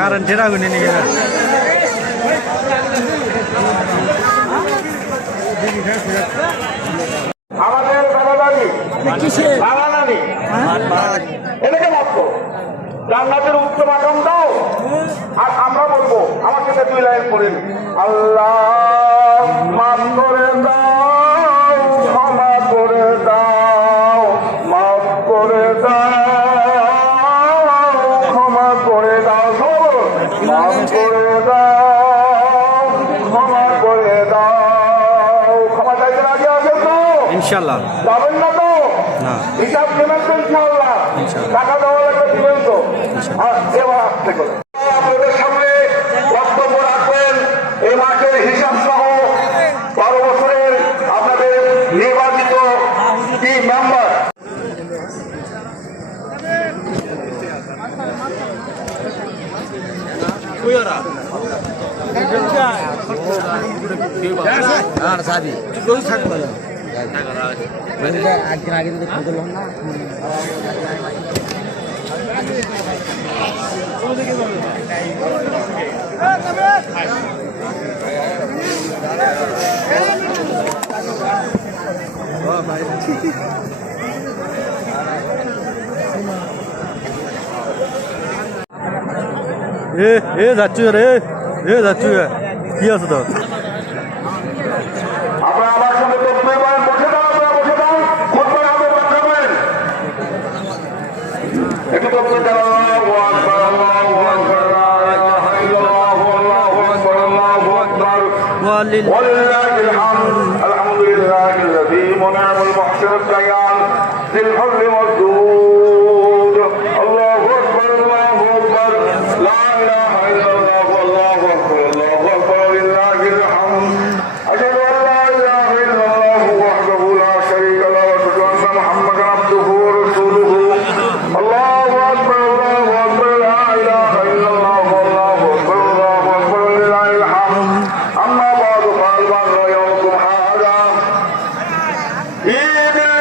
কারণ টেরা গুনে নিয়ে গেল আমাদের দাদাদাদি নানানানি এটাকে মাত্র জান্নাতের উচ্চ মাকাম দাও। আর আমরা বলবো আমার সাথে 2 লাইন পড়েন, আল্লাহ মাফ করে দাও, ক্ষমা করে দাও, মাফ করে দাও, ক্ষমা করে দাও, মাফ করে দাও, ক্ষমা করে দাও। ক্ষমা চাইতে রাজি আছেন তো? ইনশাআল্লাহ যাবেন না তো? না হিসাব দেবেন তো? ইনশাআল্লাহ টাকা দেওয়া লাগবে, দিবেন তো? আর এবার আসতে করে আপনাদের সামনে বক্তব্য রাখবেন এই মাসের হিসাব সহ 12 বছরের আপনাদের নির্বাচিত টিম মেম্বার। একদিন আগে যদি খুঁজে না এ যাচ্ছু রে যাচ্ছু কি আছে তো আপনারা আমার সঙ্গে বসে দাও, বসে দাও, খুতবার আগে রাখবেন একটু বক্তব্য দেওয়া। আল্লাহু আকবার, আল্লাহু আকবার, লা ইলাহা ইল্লাল্লাহু, আল্লাহু আকবার, আল্লাহু আকবার, ওয়ালিল্লাহিল হামদ, আলহামদুলিল্লাহিল্লাযী মুনআমুল মুহসিনুদ দায়ান যিল ফজলি ওয়াজ জুদ। আল্লাহু আকবার, আল্লাহু আকবার, লা ইলাহা ইল্লাল্লাহু, আল্লাহু আকবার, আল্লাহু আকবার, ওয়ালিল্লাহিল হামদ। আশহাদু আন লা ইলাহা ইল্লাল্লাহু ওয়াহদাহু লা শারীকা লাহু ওয়া আশহাদু আন্না মুহাম্মাদান আবদুহু ওয়া রাসূলুহু। আল্লাহু আকবার, আল্লাহু আকবার, লা ইলাহা ইল্লাল্লাহু, আল্লাহু আকবার, আল্লাহু আকবার, ওয়ালিল্লাহিল হামদ। আম্মা বা'দু ফাআলবানু ইয়াওমুকুম হাযা ঈদুল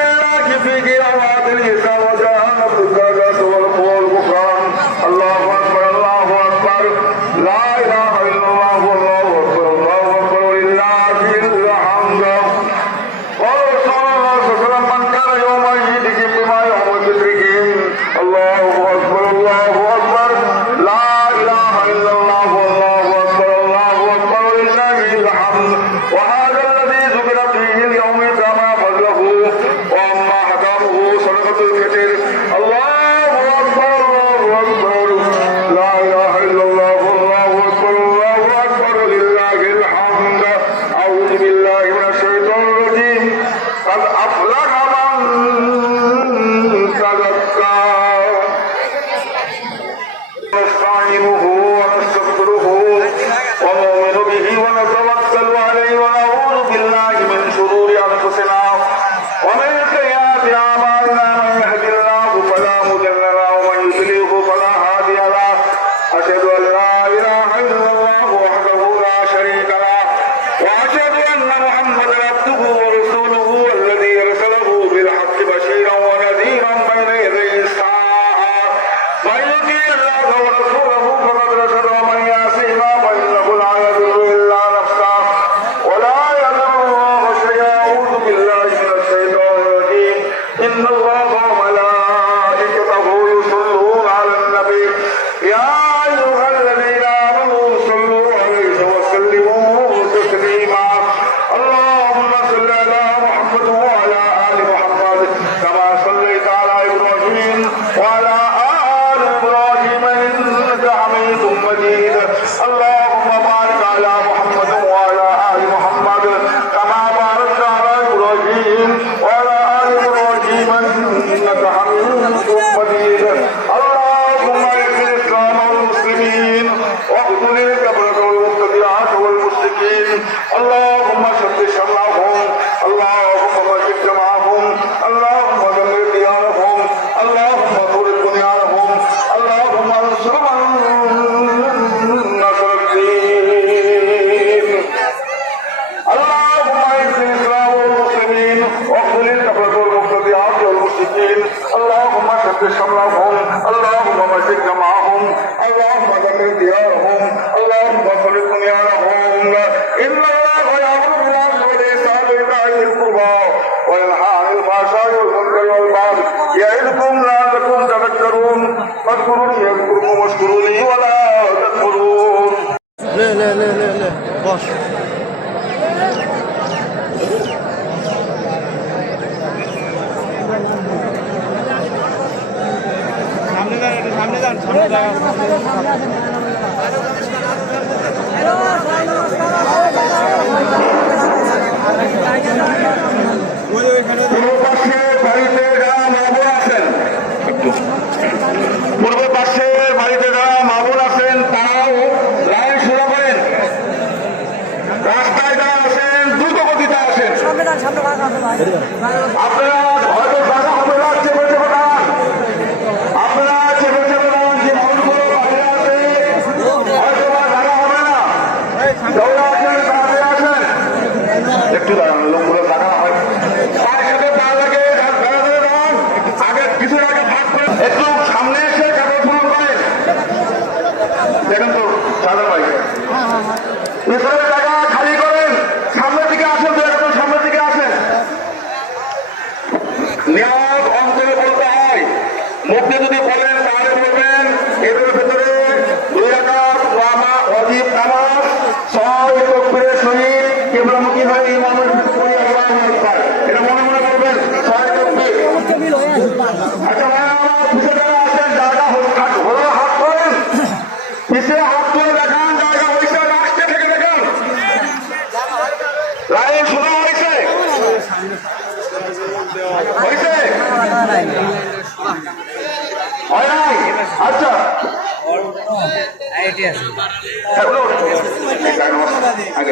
ফিতর ওয়াদিল হিসাব ওয়া জাহানাত الدرجات والغفران. আল্লাহু আকবার, আল্লাহু আকবার, লা ইলাহা ইল্লাল্লাহু, আল্লাহু আকবার, আল্লাহু আকবার, ওয়ালিল্লাহিল হামদ। قال صلى الله عليه وسلم من كان يوم عيدهم بما يوم فطرهم. الله اكبر، الله اكبر، لا اله الا الله، والله اكبر، الله اكبر، ولله الحمد. وهذا الذي ذكر فيه اليوم كما فضله واما حكمه صدقه الفطر. الله اكبر، الله اكبر، لا اله الا الله، والله اكبر، الله اكبر، ولله الحمد. اعوذ بالله من الشيطان الرجيم. قد أفلح من تزكى. نستعينه ونستغفره ونؤمن به ونتوكل عليه ونعوذ بالله من شرور أنفسنا ومن سيئات أعمالنا. من يهد الله فلا مضل له ومن يضلل فلا هادي له. أشهد أن لا إله إلا الله وحده لا شريك له وأشهد أن محمدا عبده ورسوله الذي أرسله بالحق بشيرا ونذيرا بين يدي الساعة. من يطع الله ورسوله فقد رشد ومن يعصهما فإنه لا يضر إلا نفسه পূর্ব পাশের বাড়িতে যারা মা বোন আছেন, পূর্ব পাশের বাড়িতে যারা মা বোন আছেন তারাও লাইন সোজা করেন। রাস্তায় যারা আছেন দ্রুত গতিতে আসেন। আপনারা হয়তো জায়গা হবে না, চেপে চেপে দাঁড়ান। আপনারা চেপে চেপে দাঁড়ান, যে মানুষগুলো বাইরে আছে হয়তো বা জায়গা হবে না। দৌড়ে আসেন, তাড়াতাড়ি আসেন। একটু দাঁড়ান, লোকগুলো জায়গা হয় তার সাথে পা লাগে দাঁড়ান। আগে কিছু আগে ভাগ করে একটু সামনে এসে কাগজ পূরণ করেন। দেখেন তো সাদা ভাই পিছনের জায়গা খালি করেন, সামনের দিকে আসেন। তো একটু সামনের দিকে আসেন। নিয়োগ অন্তরে বলতে হয়, মুখে যদি বলেন তাহলে বলবেন এদের ভেতরে 2 রাকাত ওয়াজিব নামাজ 6 তাকবীরের সহিত কিবলামুখী হয়ে ইমামের বিপরীতে আল্লাহু আকবার, এটা মনে মনে বলবেন 6 তাকবীর। আচ্ছা ভাইরা আমার পিছে যারা আছেন জায়গা হলো হাত করেন, পিছে হাত তুলে দেখান জায়গা হয়েছে, রাস্তা থেকে দেখান লাইন শোনা হয়েছে হয়েছে হয় নাই। আচ্ছা এটি আছে আগে